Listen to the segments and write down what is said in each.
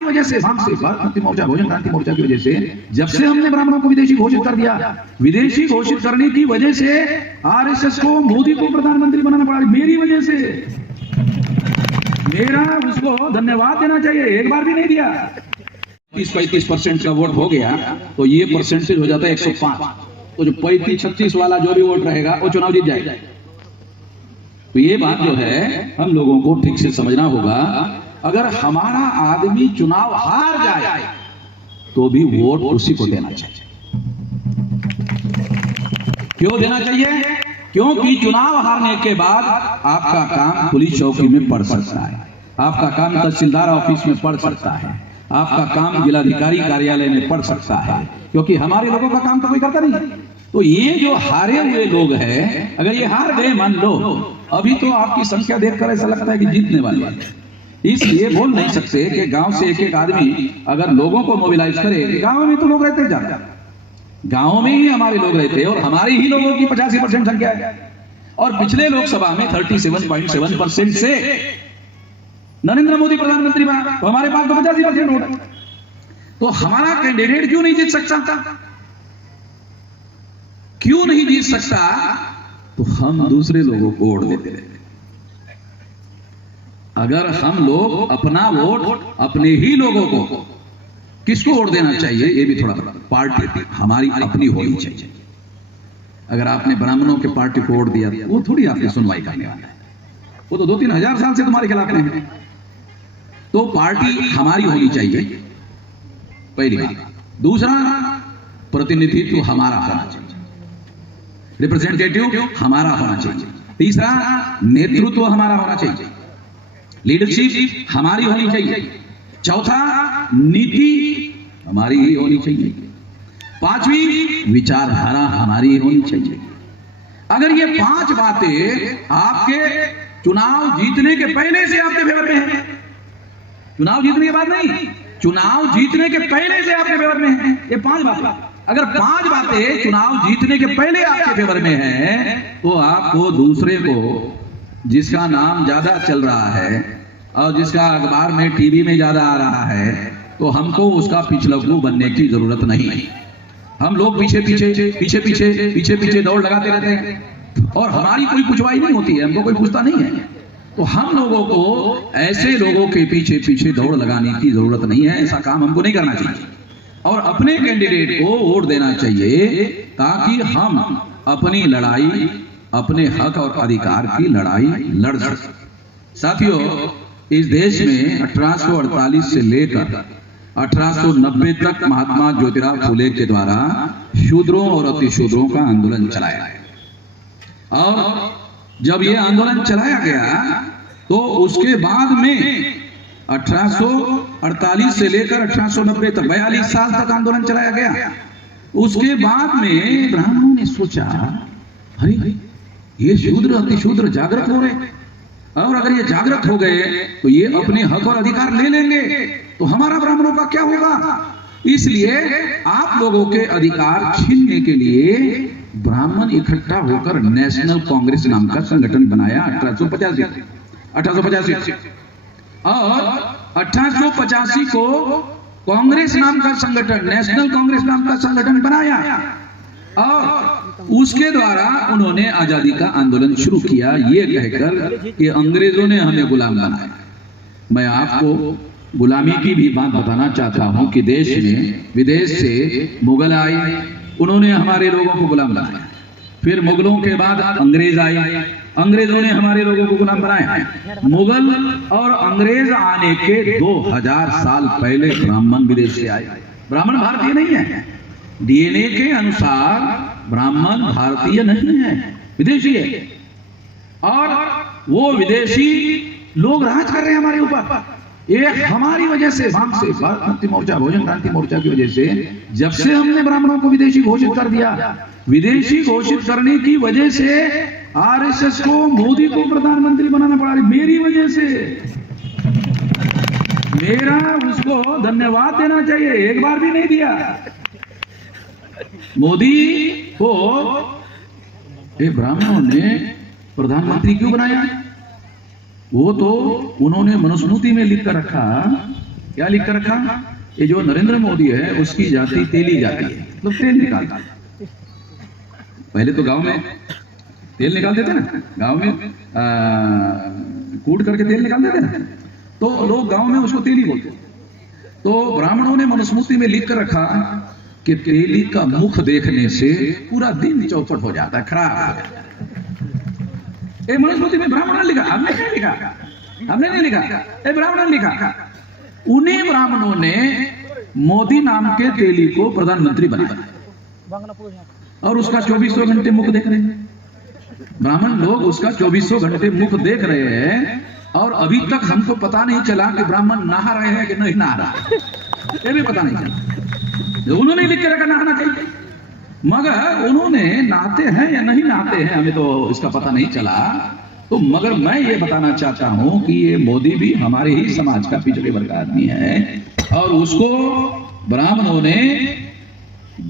वजह से क्रांति मोर्चा, भोजन क्रांति मोर्चा की वजह से, जब से हमने ब्राह्मणों को विदेशी घोषित कर दिया, विदेशी घोषित करने की वजह से आरएसएस को, मोदी को प्रधानमंत्री बनाना पड़ा, मेरी वजह से। मेरा उसको धन्यवाद देना चाहिए, एक बार भी नहीं दिया। 30-35% का वोट हो गया तो ये परसेंटेज हो जाता है 105। तो जो 35-36 वाला जो भी वोट रहेगा वो चुनाव जीत जाएगा। तो ये बात जो है हम लोगों को ठीक से समझना होगा। अगर हमारा आदमी चुनाव हार जाए तो भी वोट उसी को देना चाहिए। क्यों देना चाहिए? क्योंकि चुनाव हारने के बाद आपका काम पुलिस चौकी में पड़ सकता है, आपका काम तहसीलदार ऑफिस में पड़ सकता है, आपका काम जिलाधिकारी कार्यालय में पड़ सकता है, क्योंकि हमारे लोगों का काम तो कोई करता नहीं। तो ये जो हारे हुए लोग हैं, अगर ये हार गए, मान लो अभी तो आपकी संख्या देखकर ऐसा लगता है कि जीतने वाले हैं, इसलिए बोल नहीं सकते कि गांव से एक आदमी अगर लोगों को मोबिलाइज करे। गांव में तो लोग रहते हैं, गांव में ही हमारे लोग रहते हैं और हमारे ही लोगों की 85% संख्या है। और पिछले लोकसभा में 37.7% से नरेंद्र मोदी प्रधानमंत्री बना, तो हमारे पास तो 85% वोट है। तो हमारा कैंडिडेट क्यों नहीं जीत सकता? क्यों नहीं जीत सकता? तो हम दूसरे लोगों को वोट देते रहते। अगर हम लोग अपना वोट अपने ही लोगों को, किसको वोट देना चाहिए ये भी थोड़ा, पार्टी हमारी अपनी होनी चाहिए। अगर आपने ब्राह्मणों के पार्टी को वोट दिया वो थोड़ी आपकी सुनवाई करने वाला है, वो तो 2-3 हजार साल से तुम्हारे खिलाफ नहीं। तो पार्टी हमारी होनी चाहिए, पहली बात। दूसरा, प्रतिनिधित्व हमारा होना चाहिए, रिप्रेजेंटेटिव हमारा होना चाहिए। तीसरा, नेतृत्व हमारा होना चाहिए, लीडरशिप हमारी होनी चाहिए। चौथा, नीति हमारी ही होनी चाहिए। पांचवी, विचारधारा हमारी होनी चाहिए। अगर ये 5 बातें आपके चुनाव जीतने के पहले से आपके फेवर में है, चुनाव जीतने के बाद नहीं, चुनाव जीतने के पहले से आपके फेवर में है, ये 5 बातें। अगर 5 बातें चुनाव जीतने के पहले आपके फेवर में है, तो आपको दूसरे को, जिसका नाम ज्यादा चल रहा है और जिसका अखबार में, टीवी में ज्यादा आ रहा है, तो हमको उसका पिछलग्गू बनने की जरूरत नहीं है। हम लोग पीछे पीछे दौड़ लगाते रहते हैं और हमारी कोई पुछवाई नहीं होती है, हमको कोई पूछता नहीं है। तो हम लोगों को ऐसे लोगों के पीछे दौड़ लगाने की जरूरत नहीं है, ऐसा काम हमको नहीं करना चाहिए। और अपने कैंडिडेट को वोट देना चाहिए ताकि हम अपनी लड़ाई, अपने हक और अधिकार की लड़ाई लड़ सकें। साथियों, इस देश में 1848 से लेकर 1890 तक महात्मा ज्योतिराव फुले के द्वारा शूद्रों और अतिशूद्रों का आंदोलन चलाया गया। और जब यह आंदोलन चलाया गया तो उसके बाद में 1848 से लेकर 1890 तक 42 साल तक आंदोलन चलाया गया। उसके बाद में ब्राह्मणों ने सोचा, अरे ये शूद्र अतिशूद्र जागृत हो रहे, और अगर ये जागृत हो गए तो ये अपने हक और अधिकार ले लेंगे, तो हमारा ब्राह्मणों का क्या होगा? इसलिए आप लोगों के अधिकार छीनने के लिए ब्राह्मण इकट्ठा होकर नेशनल कांग्रेस नाम का संगठन बनाया 1885 और 1885 को कांग्रेस नाम का संगठन, नेशनल कांग्रेस नाम का संगठन बनाया और उसके द्वारा उन्होंने आजादी का आंदोलन शुरू किया, ये कहकर कि अंग्रेजों ने हमें गुलाम बनाया। मैं आपको गुलामी की भी बात बताना चाहता हूं कि देश में विदेश से मुगल आए, उन्होंने हमारे लोगों को गुलाम बनाया। फिर मुगलों के बाद अंग्रेज आए, अंग्रेजों ने हमारे लोगों को गुलाम बनाया। मुगल और अंग्रेज आने के 2000 साल पहले ब्राह्मण विदेश से आए। ब्राह्मण भारतीय नहीं है, डीएनए के अनुसार ब्राह्मण भारतीय नहीं है, विदेशी है। और वो विदेशी लोग राज कर रहे हैं हमारे ऊपर। ये हमारी वजह से, क्रांति मोर्चा, भोजन क्रांति मोर्चा की वजह से, जब से हमने ब्राह्मणों को विदेशी घोषित कर दिया, विदेशी घोषित करने की वजह से आरएसएस को, मोदी को प्रधानमंत्री बनाना पड़ा, मेरी वजह से। मेरा उसको धन्यवाद देना चाहिए, एक बार भी नहीं दिया। मोदी को ब्राह्मणों ने प्रधानमंत्री क्यों बनाया? वो तो उन्होंने मनुस्मृति में लिख कर रखा कि क्या लिख कर रखा, ये जो नरेंद्र मोदी है उसकी जाति तेली जाति है, मतलब तेल निकालता है। पहले तो गांव में तेल निकालते थे ना, गांव में कूट करके तेल निकालते थे ना, तो लोग गांव में उसको तेली बोलते। तो ब्राह्मणों ने मनुस्मृति में लिख कर रखा कि तेली का मुख देखने से पूरा दिन चौपट हो जाता है, खराब हो जाता है। मनुस्मृति में ब्राह्मण ने लिखा, हमने नहीं लिखा, हमने नहीं लिखा, ब्राह्मण ने लिखा। उन्हीं ब्राह्मणों ने मोदी नाम के तेली को प्रधानमंत्री बनाया और उसका 2400 घंटे मुख देख रहे हैं। ब्राह्मण लोग उसका 2400 घंटे मुख देख रहे हैं और अभी तक हमको पता नहीं चला कि ब्राह्मण नहा रहे हैं कि नहीं नहा रहा, ये भी पता नहीं चला। उन्होंने लिख के रखा नहाना चाहिए, मगर उन्होंने नहाते हैं या नहीं नहाते हैं हमें तो इसका पता नहीं चला। तो मगर मैं ये बताना चाहता हूं कि ये मोदी भी हमारे ही समाज का पिछड़े वर्ग का आदमी है और उसको ब्राह्मणों ने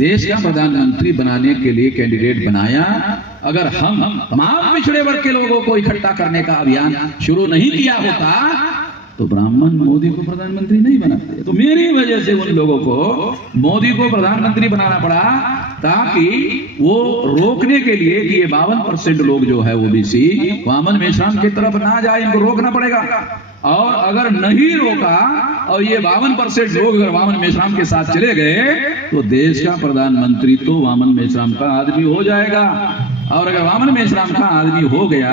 देश का प्रधानमंत्री बनाने के लिए कैंडिडेट बनाया। अगर हम तमाम पिछड़े वर्ग के लोगों को इकट्ठा करने का अभियान शुरू नहीं किया होता तो ब्राह्मण मोदी को प्रधानमंत्री नहीं बनाते। तो मेरी वजह से उन लोगों को मोदी को प्रधानमंत्री बनाना पड़ा ताकि वो रोकने के लिए कि ये 52% लोग जो है ओबीसी वामन मेश्राम की तरफ ना जाए, इनको रोकना पड़ेगा। और अगर नहीं रोका और ये 52% लोग अगर वामन मेश्राम के साथ चले गए तो देश का प्रधानमंत्री तो वामन मेश्राम का आदमी हो जाएगा। और अगर वामन मेश्राम का आदमी हो गया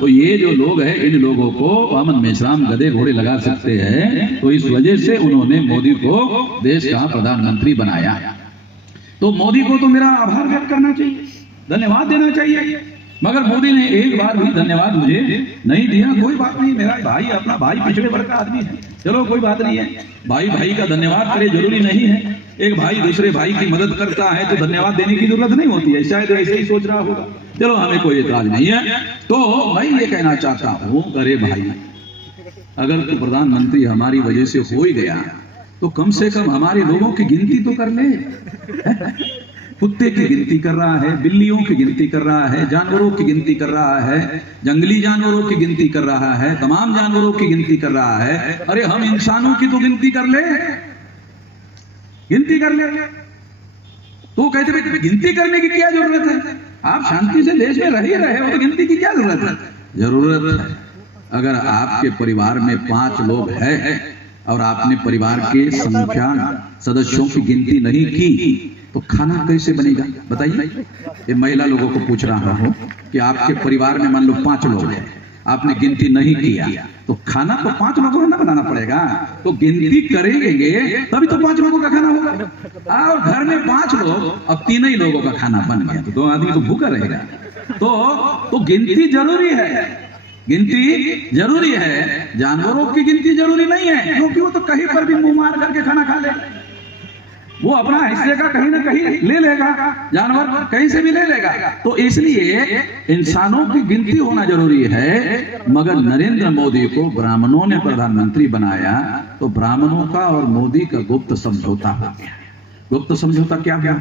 तो ये जो लोग हैं इन लोगों को वामन मेश्राम गधे घोड़े लगा सकते हैं। तो इस वजह से उन्होंने मोदी को देश का प्रधानमंत्री बनाया। तो मोदी को तो मेरा आभार व्यक्त करना चाहिए, धन्यवाद देना चाहिए, मगर मोदी ने एक बार भी धन्यवाद मुझे नहीं दिया। कोई बात नहीं, मेरा भाई अपना भाई पिछड़े वर्ग का आदमी है, चलो कोई बात नहीं है, भाई भाई का धन्यवाद करे जरूरी नहीं है। एक भाई दूसरे भाई की मदद करता है तो धन्यवाद देने की जरूरत नहीं होती है, शायद ऐसे ही सोच रहा होगा, चलो हमें कोई एतराज नहीं है। तो मैं ये कहना चाहता हूँ, अरे भाई अगर तो प्रधानमंत्री हमारी वजह से हो ही गया तो कम से कम हमारे लोगों की गिनती तो कर ले। कुत्ते की गिनती कर रहा है, बिल्लियों की गिनती कर रहा है, जानवरों की गिनती कर रहा है, जंगली जानवरों की गिनती कर रहा है, तमाम जानवरों की गिनती कर रहा है। अरे हम इंसानों की तो गिनती कर ले, गिनती कर ले। तो कहते भाई गिनती करने की क्या जरूरत है, आप शांति से देश में रह ही रहे हो तो गिनती की क्या जरूरत है। जरूरत है, अगर आपके परिवार में 5 लोग हैं और आपने परिवार के संख्या सदस्यों की गिनती नहीं की तो खाना कैसे बनेगा बताइए। ये महिला लोगों को पूछ रहा हूं कि आपके परिवार में मान लो 5 लोग हैं, आपने गिनती नहीं किया तो खाना तो 5 लोगों को ना बनाना पड़ेगा। तो गिनती करेंगे तभी तो 5 लोगों का खाना होगा। और घर में 5 लोग, अब 3 ही लोगों का खाना बन गया तो 2 आदमी तो भूखा रहेगा। तो गिनती जरूरी है, गिनती जरूरी है। जानवरों की गिनती जरूरी नहीं है क्योंकि वो तो कहीं पर भी मुंह मार करके खाना खा ले, वो अपना हिस्से का कहीं ना कहीं ले लेगा, जानवर कहीं से भी ले लेगा। तो इसलिए इंसानों की गिनती होना जरूरी है। मगर नरेंद्र मोदी को ब्राह्मणों ने प्रधानमंत्री बनाया तो ब्राह्मणों का और मोदी का गुप्त समझौता हो गया। गुप्त समझौता क्या हुआ?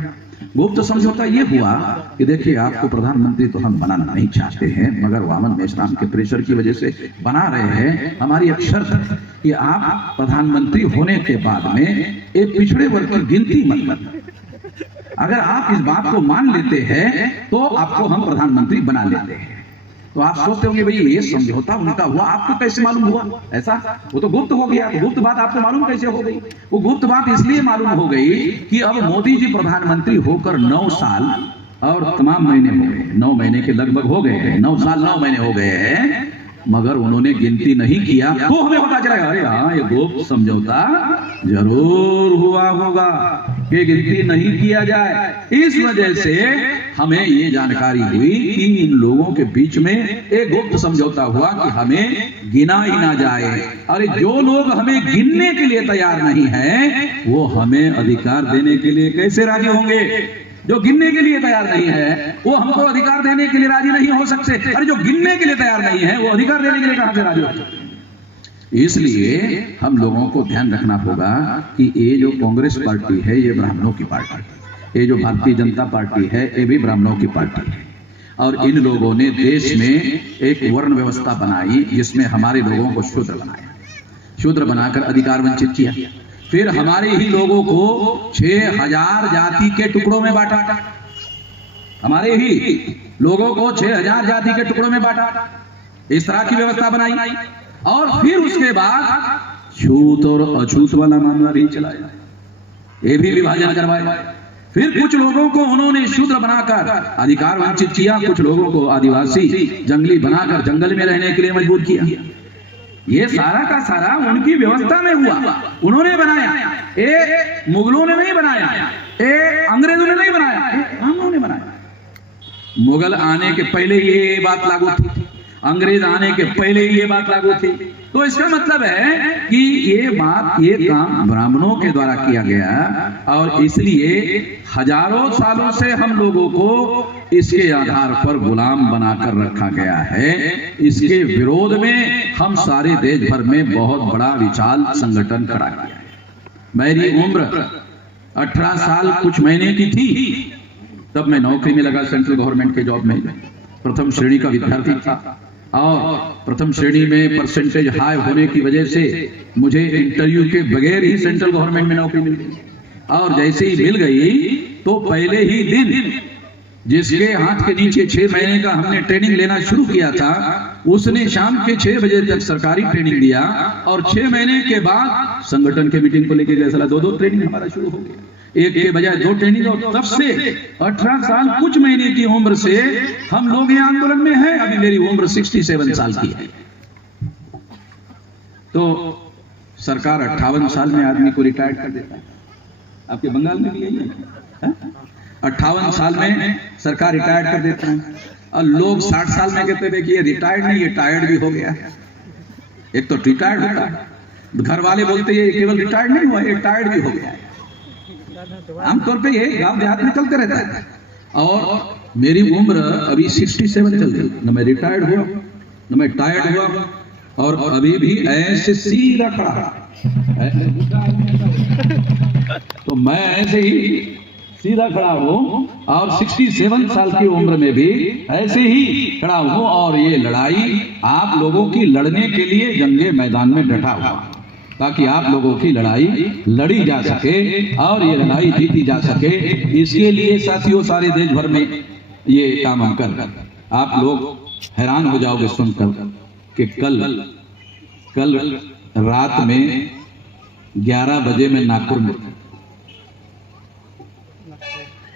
गुप्त समझौता ये हुआ कि देखिए आपको प्रधानमंत्री तो हम बनाना नहीं चाहते हैं मगर वामन मेश्राम के प्रेशर की वजह से बना रहे हैं। हमारी एक शर्त है कि आप प्रधानमंत्री होने के बाद में एक पिछड़े वर्ग की गिनती मत करना। अगर आप इस बात को मान लेते हैं तो आपको हम प्रधानमंत्री बना लेते हैं। तो आप सोचते होंगे भाई ये समझौता उनका हुआ, आपको कैसे मालूम हुआ? ऐसा वो तो गुप्त हो गया। गुप्त बात आपको मालूम कैसे हो गई? वो गुप्त बात इसलिए मालूम हो गई कि अब मोदी जी प्रधानमंत्री होकर 9 साल और तमाम महीने हो गए, 9 महीने के लगभग हो गए हैं, 9 साल 9 महीने हो गए हैं, मगर उन्होंने गिनती नहीं किया तो हमें पता चलेगा अरे हाँ ये गुप्त समझौता जरूर हुआ होगा कि गिनती नहीं किया जाए। इस वजह से हमें ये जानकारी हुई कि इन लोगों के बीच में एक गुप्त समझौता हुआ कि हमें गिना ही ना जाए। अरे जो लोग हमें गिनने के लिए तैयार नहीं है वो हमें अधिकार देने के लिए कैसे राजी होंगे? जो गिनने के लिए तैयार नहीं है वो हमको अधिकार देने के लिए राजी नहीं हो सकते। अरे जो गिनने के लिए तैयार नहीं है वो अधिकार देने के लिए कहां से राजी हो सकते? इसलिए हम लोगों को ध्यान रखना होगा कि ये जो कांग्रेस पार्टी है ये ब्राह्मणों की पार्टी है, ये जो भारतीय जनता पार्टी है ये भी ब्राह्मणों की पार्टी है। और इन लोगों ने देश में एक वर्ण व्यवस्था बनाई जिसमें हमारे लोगों को शूद्र बनाया। शूद्र बनाकर अधिकार वंचित किया। फिर हमारे ही लोगों को 6000 जाति के टुकड़ों में बांटा, हमारे ही लोगों को 6000 जाति के टुकड़ों में बांटा, इस तरह की व्यवस्था बनाई। और फिर उसके बाद छूत और अछूत वाला मामला भी चलाया, ये भी विभाजन करवाया। फिर कुछ लोगों को उन्होंने शूद्र बनाकर अधिकार वंचित किया, कुछ लोगों को आदिवासी जंगली बनाकर जंगल में रहने के लिए मजबूर किया। ये सारा का सारा उनकी व्यवस्था में हुआ, उन्होंने बनाया। ये मुगलों ने नहीं बनाया, ये अंग्रेजों ने नहीं बनाया, हम लोगों ने बनाया। मुगल आने के पहले ये बात लागू थी, अंग्रेज आने के पहले ये बात लागू थी। तो इसका मतलब है कि ये काम ब्राह्मणों के द्वारा किया गया और इसलिए हजारों सालों से हम लोगों को इसके आधार पर गुलाम बनाकर रखा गया है। इसके विरोध में हम सारे देश भर में बहुत बड़ा विशाल संगठन खड़ा किया है। मेरी उम्र 18 साल कुछ महीने की थी, तब मैं नौकरी में लगा, सेंट्रल गवर्नमेंट के जॉब में। प्रथम श्रेणी का विद्यार्थी था और प्रथम श्रेणी में परसेंटेज हाई होने की वजह से मुझे इंटरव्यू के बगैर ही सेंट्रल गवर्नमेंट में नौकरी मिल गई। और जैसे ही मिल गई तो पहले ही दिन जिसके हाथ के नीचे 6 महीने का हमने ट्रेनिंग लेना शुरू किया था, उसने शाम के 6 बजे तक सरकारी ट्रेनिंग दिया और 6 महीने के बाद संगठन के मीटिंग को लेकर गए। 2 ट्रेनिंग हमारा शुरू हो गया, एक के बजाय 2 ट्रेनिंग। और तब से 18 साल कुछ महीने की उम्र से हम लोग ये आंदोलन में हैं। अभी मेरी उम्र 67 साल की है। तो सरकार 58 साल में आदमी को रिटायर्ड कर देता है। आपके बंगाल में भी यही है, 58 साल में सरकार रिटायर्ड कर देता है। और लोग 60 साल में कहते थे कि ये रिटायर्ड नहीं, ये टायर्ड भी हो गया। एक तो रिटायर्ड होता है, घर वाले बोलते ये केवल रिटायर्ड नहीं हुआ, ये टायर्ड भी हो गया। आमतौर पे ये गांव देहात में चलते रहता है। और मेरी उम्र अभी 67 चल गई, न मैं रिटायर्ड हुआ न मैं टायर्ड हुआ, और अभी भी ऐसे सीधा खड़ा। तो मैं ऐसे ही सीधा खड़ा हूं और 67 साल की उम्र में भी ऐसे ही खड़ा हूं। और ये लड़ाई आप लोगों की लड़ने के लिए जंगे मैदान में डटा हुआ, ताकि आप लोगों की लड़ाई लड़ी जा सके और ये लड़ाई जीती जा सके। इसके लिए साथियों सारे देश भर में ये काम हम कर, आप लोग हैरान हो जाओगे सुनकर कि कल रात में 11 बजे मैं नागपुर में।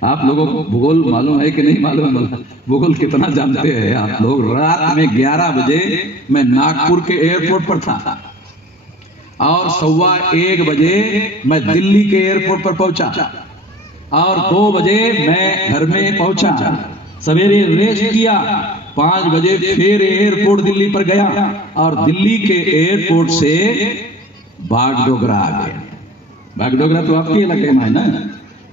आप लोगों को भूगोल मालूम है कि नहीं मालूम? भूगोल कितना जानते हैं आप लोग? रात में 11 बजे मैं नागपुर के एयरपोर्ट पर था और 1:15 बजे मैं दिल्ली के एयरपोर्ट पर पहुंचा और 2 बजे मैं घर में पहुंचा। सवेरे रेस्ट किया, 5 बजे फिर एयरपोर्ट दिल्ली पर गया और दिल्ली के एयरपोर्ट से बागडोगरा आ गए। बागडोगरा तो आपके इलाके में है ना?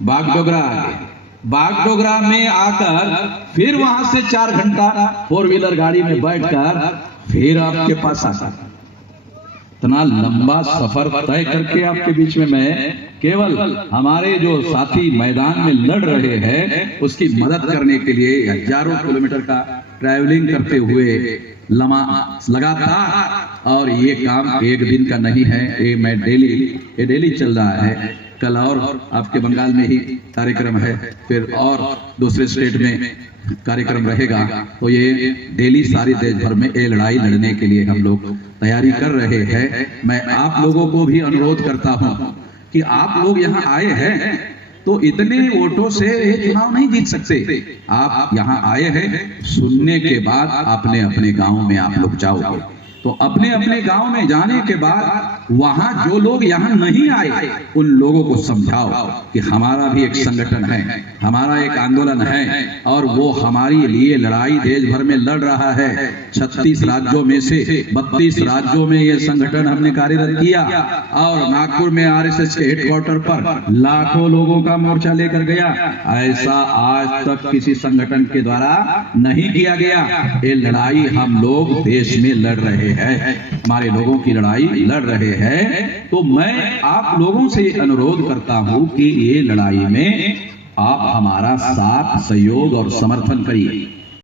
बागडोगरा आ गए। बागडोगरा में आकर फिर वहां से 4 घंटा 4 व्हीलर गाड़ी में बैठकर फिर आपके पास आ। इतना लंबा सफर तय करके आपके बीच में मैं केवल हमारे जो साथी मैदान में लड़ रहे हैं उसकी मदद करने के लिए हजारों किलोमीटर का ट्रैवलिंग करते हुए लगातार। और ये काम एक दिन का नहीं है, ये मैं डेली चल रहा है। कल और आपके बंगाल में ही कार्यक्रम है, फिर और दूसरे स्टेट में कार्यक्रम रहेगा। तो ये डेली सारे देश भर में ये लड़ाई लड़ने के लिए हम लोग तैयारी कर रहे हैं। मैं आप लोगों को भी अनुरोध करता हूं कि आप लोग यहाँ आए हैं तो इतने वोटों से चुनाव नहीं जीत सकते। आप यहाँ आए हैं, सुनने के बाद अपने अपने गांव में आप लोग जाओगे। तो अपने अपने गांव में जाने के बाद वहां जो लोग यहाँ नहीं आए उन लोगों को समझाओ कि हमारा भी एक संगठन है, हमारा एक आंदोलन है और वो हमारी लिए लड़ाई देश भर में लड़ रहा है। 36 राज्यों में से 32 राज्यों में ये संगठन हमने कार्यरत किया और नागपुर में आरएसएस के हेडक्वार्टर पर लाखों लोगों का मोर्चा लेकर गया। ऐसा आज तक किसी संगठन के द्वारा नहीं किया गया। ये लड़ाई हम लोग देश में लड़ रहे हैं, हमारे लोगों की लड़ाई लड़ रहे हैं। तो मैं आप लोगों से अनुरोध करता हूं कि ये लड़ाई में आप हमारा साथ, सहयोग और समर्थन करिए।